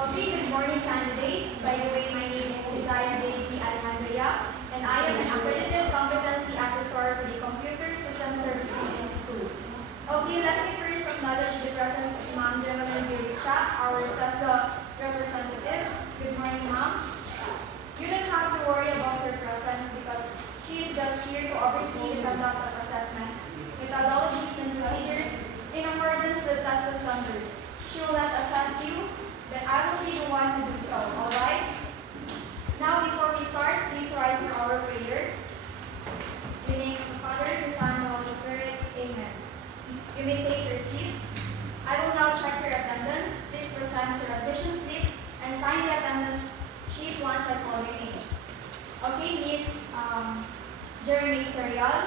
Okay, good morning candidates. By the way, my name is Isaiah Daisy Alejandria, and I am an accredited competency assessor for the Computer System Servicing Institute. Okay, let me first acknowledge the presence of Ma'am Jemalyn Viricha, our TESDA representative. Good morning, Ma'am. You don't have to worry about her presence because she is just here to oversee the conduct of assessment, methodologies and procedures in accordance with TESDA standards. She will not assess you, but I will be the one to do so, alright? Now before we start, please rise for our prayer. In the name of the Father, the Son, and the Holy Spirit, Amen. You may take your seats. I will now check your attendance. Please present your admission slip and sign the attendance sheet once I call your name. Okay, Miss Jeremy Serial,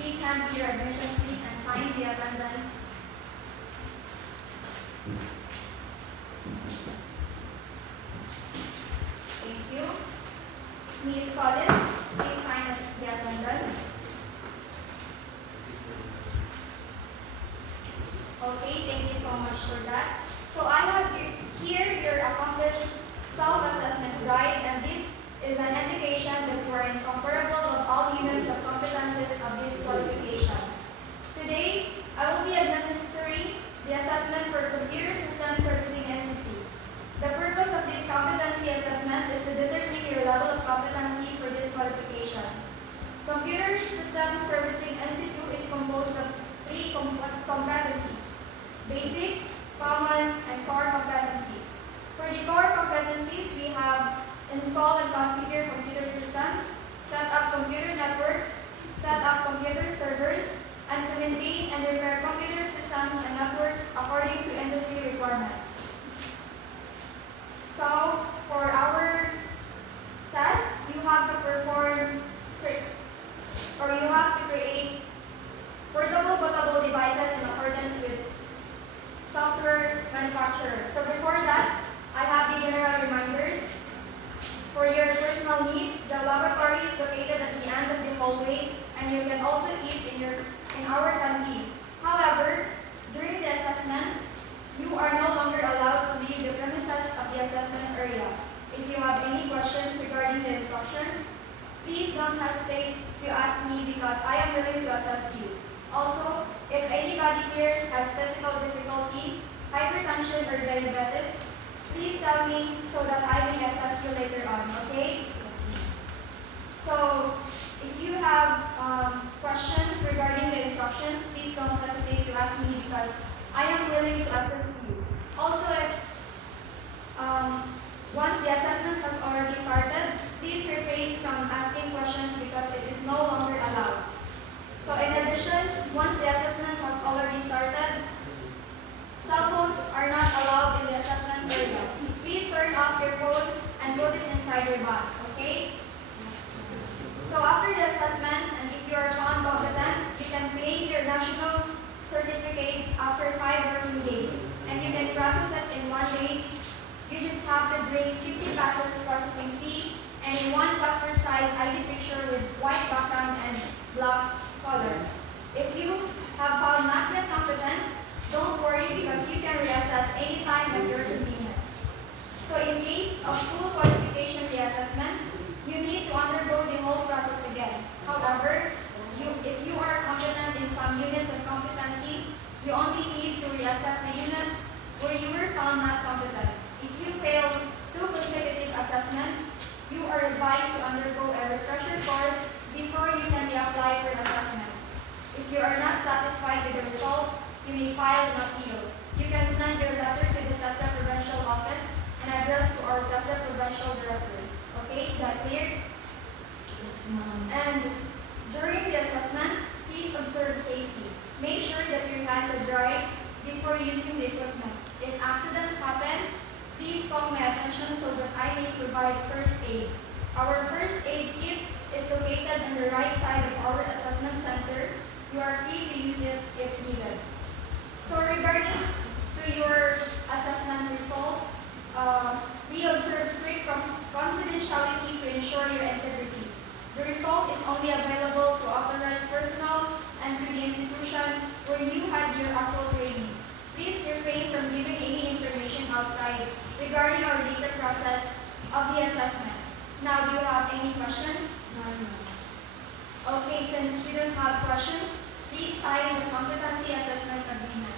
please hand me your admission slip and sign the attendance. Thank you. Ms. Collins, please sign the attendance. Okay, thank you so much for that. So I have here your accomplished self-assessment guide, and this is an indication that you are incomparable of all units of competences of this qualification. Today, I will be administering the assessment for Computer System Servicing Institute. The purpose of this competency assessment is to determine your level of competency for this qualification. Computer System Servicing Institute is composed of three competencies: basic, common, and core competencies. For the core competencies, we have install and configure computer systems, set up computer networks, set up computer servers, and to maintain and repair computer systems and networks according to industry requirements. So, for our test, you have to create portable bootable devices in accordance with software manufacturer. So before that, I have the general reminders. For your personal needs, the laboratory is located at the end of the hallway, and you can also eat in our canteen. However, during the assessment, you are no longer allowed to leave the premises of the assessment area. If you have any questions regarding the instructions, please don't hesitate to ask me because I am willing to assess you. Also, if anybody here has physical difficulty, hypertension, or diabetes, please tell me so that I may assess you later on, okay? So, if you have questions regarding the instructions, please don't hesitate to ask me because I am willing to assist you. Also, if once the assessment has already started, please refrain from asking questions because it is no longer allowed. So in addition, once the assessment has already started, cell phones are not allowed in the assessment area. Please turn off your phone and put it inside your bag, okay? So after the assessment, and if you are found competent, you can claim your national certificate after 5 working days, and you can process it in 1 day. You just have to bring 50 pesos processing fee and in one passport size ID picture with white background and black color. If you have found not yet competent, don't worry because you can reassess anytime at your convenience. So in case of full qualification reassessment, you need to undergo the whole process again. However, if you are competent in some units of competency, you only need to reassess the units where you were found not competent. If you fail 2 consecutive assessments, you are advised to undergo a refresher course before you can reapply for an assessment. If you are not satisfied with the result, you may file an appeal. You can send your letter to the TESDA Provincial Office and address to our TESDA Provincial Director. Okay, is that clear? Yes, ma'am. And during the assessment, please observe safety. Make sure that your hands are dry before using the equipment. If accidents happen, please call my attention so that I may provide first aid. Our first aid kit is located on the right side of our assessment center. You are free to use it if needed. So regarding to your assessment result, we observe strict confidentiality to ensure your integrity. The result is only available to authorized personnel and to the institution where you had your actual training. Please refrain from giving any information outside regarding our data process of the assessment. Now, do you have any questions? None, ma'am. Okay, since you don't have questions, please sign the competency assessment agreement.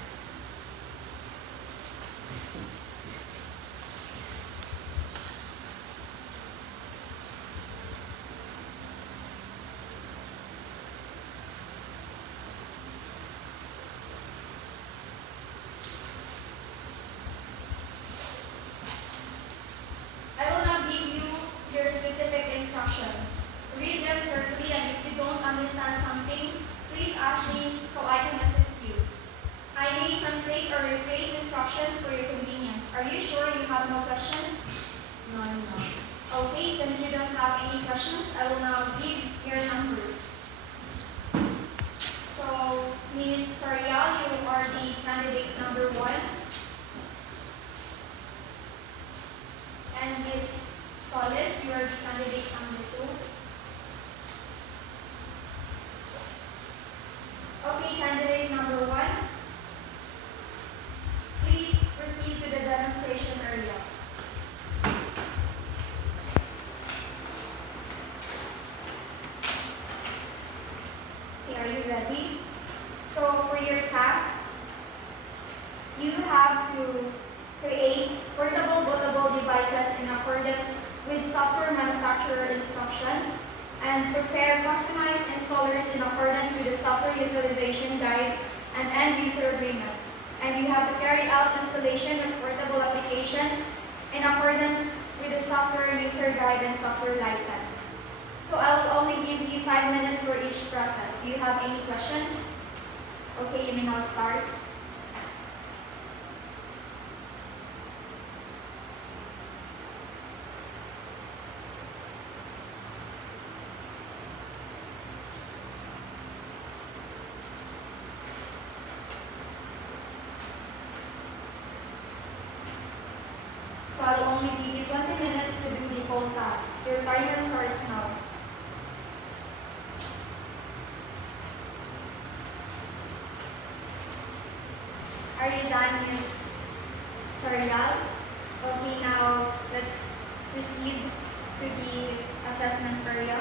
I will now give you your specific instruction. Read them carefully, and if you don't understand something, please ask me so I can assist you. I may translate or rephrase instructions for your convenience. Are you sure you have no questions? None, ma'am. Okay, since you don't have any questions, I will now give your numbers. So, Ms. Sarial, you are the candidate number 1. And Ms. Solis, you are the candidate number 2. Okay, candidate number 1, please proceed to the demonstration area. Okay, are you ready? So for your task, you have to create portable bootable devices in accordance with software manufacturer instructions and prepare customized installers in accordance with the software utilization guide and end user agreement. And you have to carry out installation of portable applications in accordance with the software user guide and software license. So I will only give you 5 minutes for each process. Do you have any questions? Okay, you may now start. So I will only give you 20 minutes to do the whole task. Your timer starts now. Are you done, Ms. Sarial? Okay, now let's proceed to the assessment area.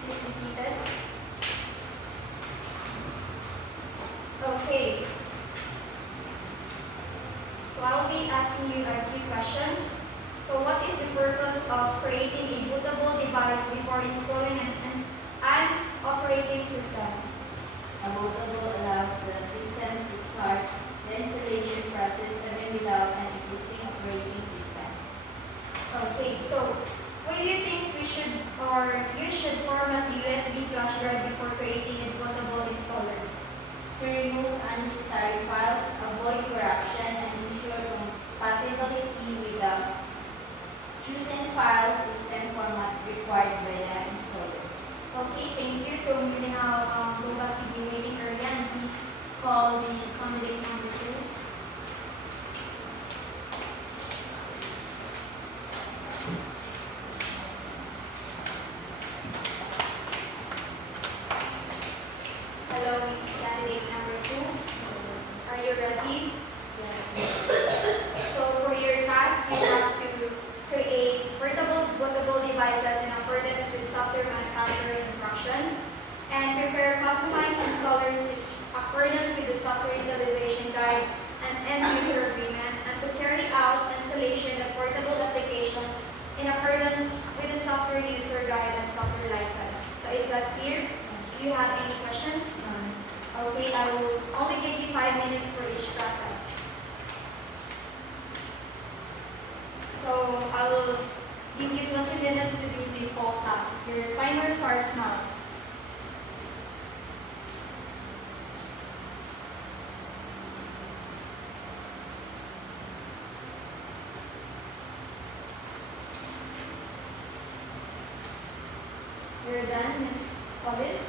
Please be seated. Okay. So I'll be asking you a few questions. So what is the purpose of creating a bootable device before installing an operating system? A bootable allows the system to start the installation process even without an existing operating system. Okay, so why do you think we should or you should format the USB flash drive before creating a bootable installer? To remove unnecessary files, avoid corruption, and ensure compatibility with the chosen file system format required by the installer. Okay, thank you. So we will now go back to the waiting area and please call the candidate number 2. Hello, it's candidate number 2. Are you ready? Yes. So for your task, you have to create portable bootable devices in accordance with software manufacturer instructions and prepare customized installers in accordance with the software utilization guide and end user agreement, and to carry out installation of portable applications in accordance with the software user guide and software license. So is that clear? Do you have any questions? Okay, I will only give you 5 minutes for each process. So I will give you 20 minutes to do the full task. Your timer starts now. You're done, Ms. Solis?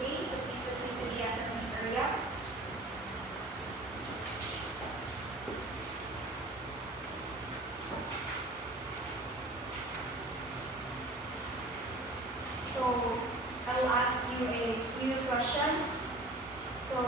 Okay, so please proceed to the assessment area. So I will ask you a few questions. So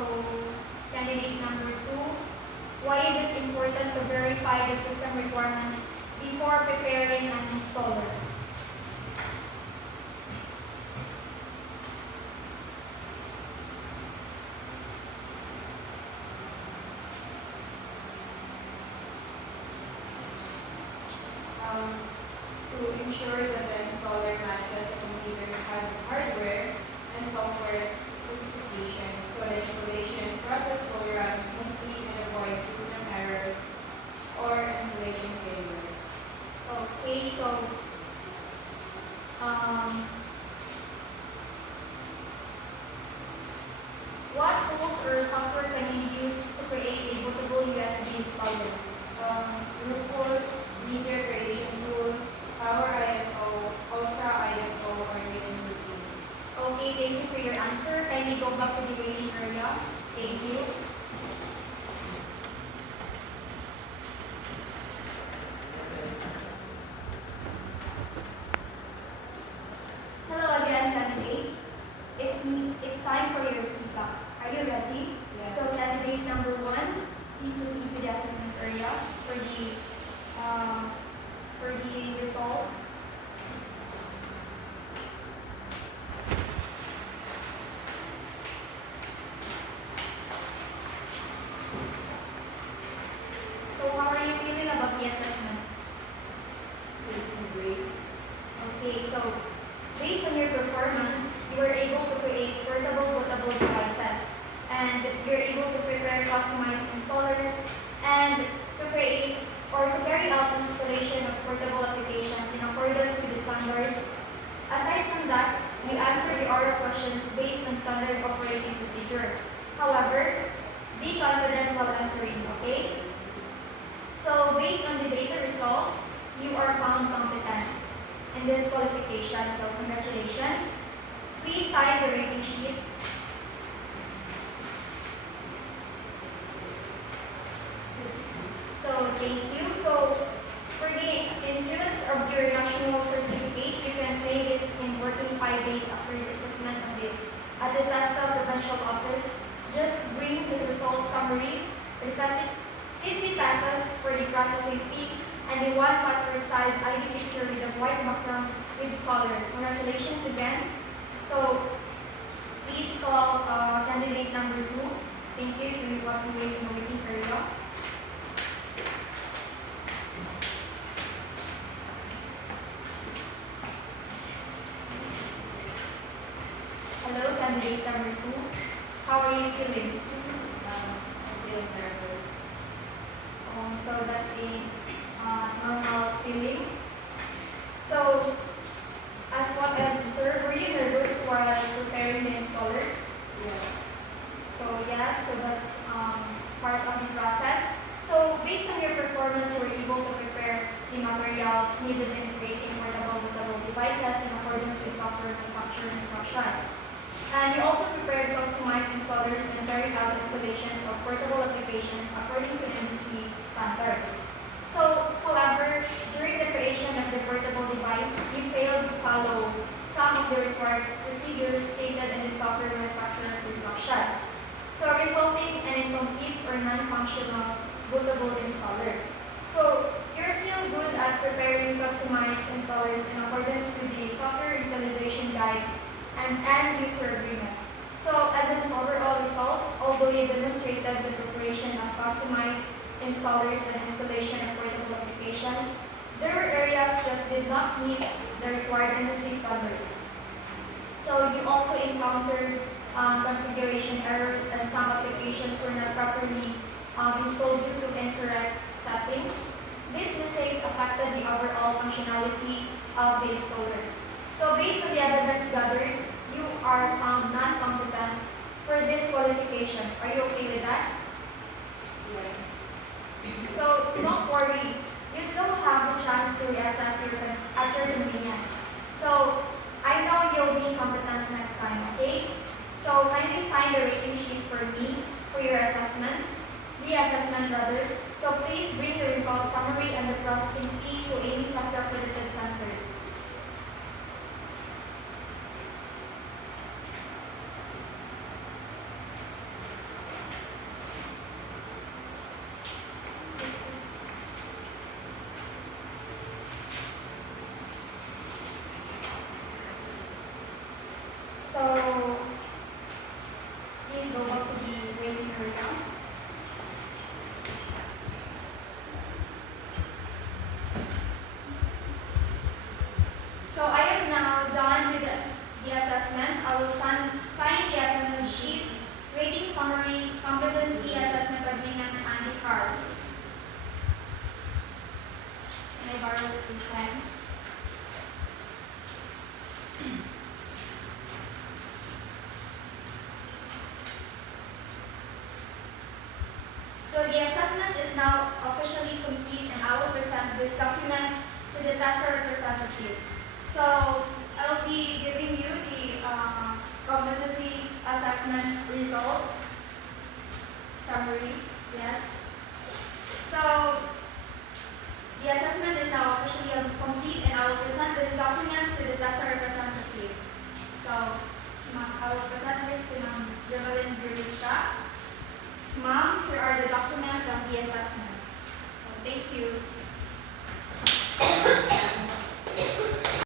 ensure that the installer matches the computer's hardware and software specification so the installation process will run smoothly and avoid system errors or installation failure. Okay, so what tools or software can you use to create a bootable USB installer? Rufus, Media Creation Tool, Power ISO, Ultra ISO, or Unity Routine. Okay, thank you for your answer. Kindly go back to the waiting area. Thank you. Hello again, candidates. It's time for your feedback. Are you ready? Yes. So candidate number 1, please proceed to the assessment area for the result. So how are you feeling about the assessment? Great. Okay, so based on your performance, you were able to create portable bootable devices, and you're able to prepare customized installers, and to create or to carry out installation of portable applications in accordance with the standards. Aside from that, you answered the oral questions based on standard operating procedure. However, be confident while answering, okay? So based on the data result, you are found competent in this qualification. So congratulations. Please sign the rating sheet. So thank you. So for the insurance of your national certificate, you can claim it in working 5 days after the assessment of it at the TESTA Provincial Office. Just bring the result summary, reflecting 50 pesos for the processing fee, and the 1 passport size ID picture with a white background with color. Congratulations again. So please call candidate number 2. Thank you. So we want to wait in the waiting area. Hello, candidate number 2. How are you feeling? I feel nervous. So that's a normal feeling. So, as what I observed, were you nervous while preparing the installer? Yes. So yes, so that's part of the process. So based on your performance, you were able to prepare the materials needed in creating portable bootable devices in accordance with software manufacturer instructions. And you also prepared customized installers and carried out installations of portable applications according to industry standards. So, however, during the creation of the portable device, you failed to follow some of the required procedures stated in the software manufacturer's instructions, so resulting in incomplete or non-functional bootable installer. So, you're still good at preparing customized installers in accordance with the software utilization guide and end user agreement. So, as an overall result, although you demonstrated the preparation of customized installers and installation of portable applications, there were areas that did not meet the required industry standards. So, you also encountered configuration errors, and some applications were not properly installed due to incorrect settings. These mistakes affected the overall functionality of the installer. So based on the evidence gathered, you are found non-competent for this qualification. Are you okay with that? Yes. So don't worry, you still have the chance to reassess at your convenience. So I know you'll be competent next time, okay? So kindly sign the rating sheet for me for your assessment, the assessment rather. So please bring the result summary and the processing fee to Amy Cluster Accredited Center. So please go back to the waiting area. summary competency assessment agreement and the CARS. Can I borrow the pen? So the assessment is now officially complete, and I will present these documents to the tester representative. So I will be giving you the competency assessment result summary. Yes. So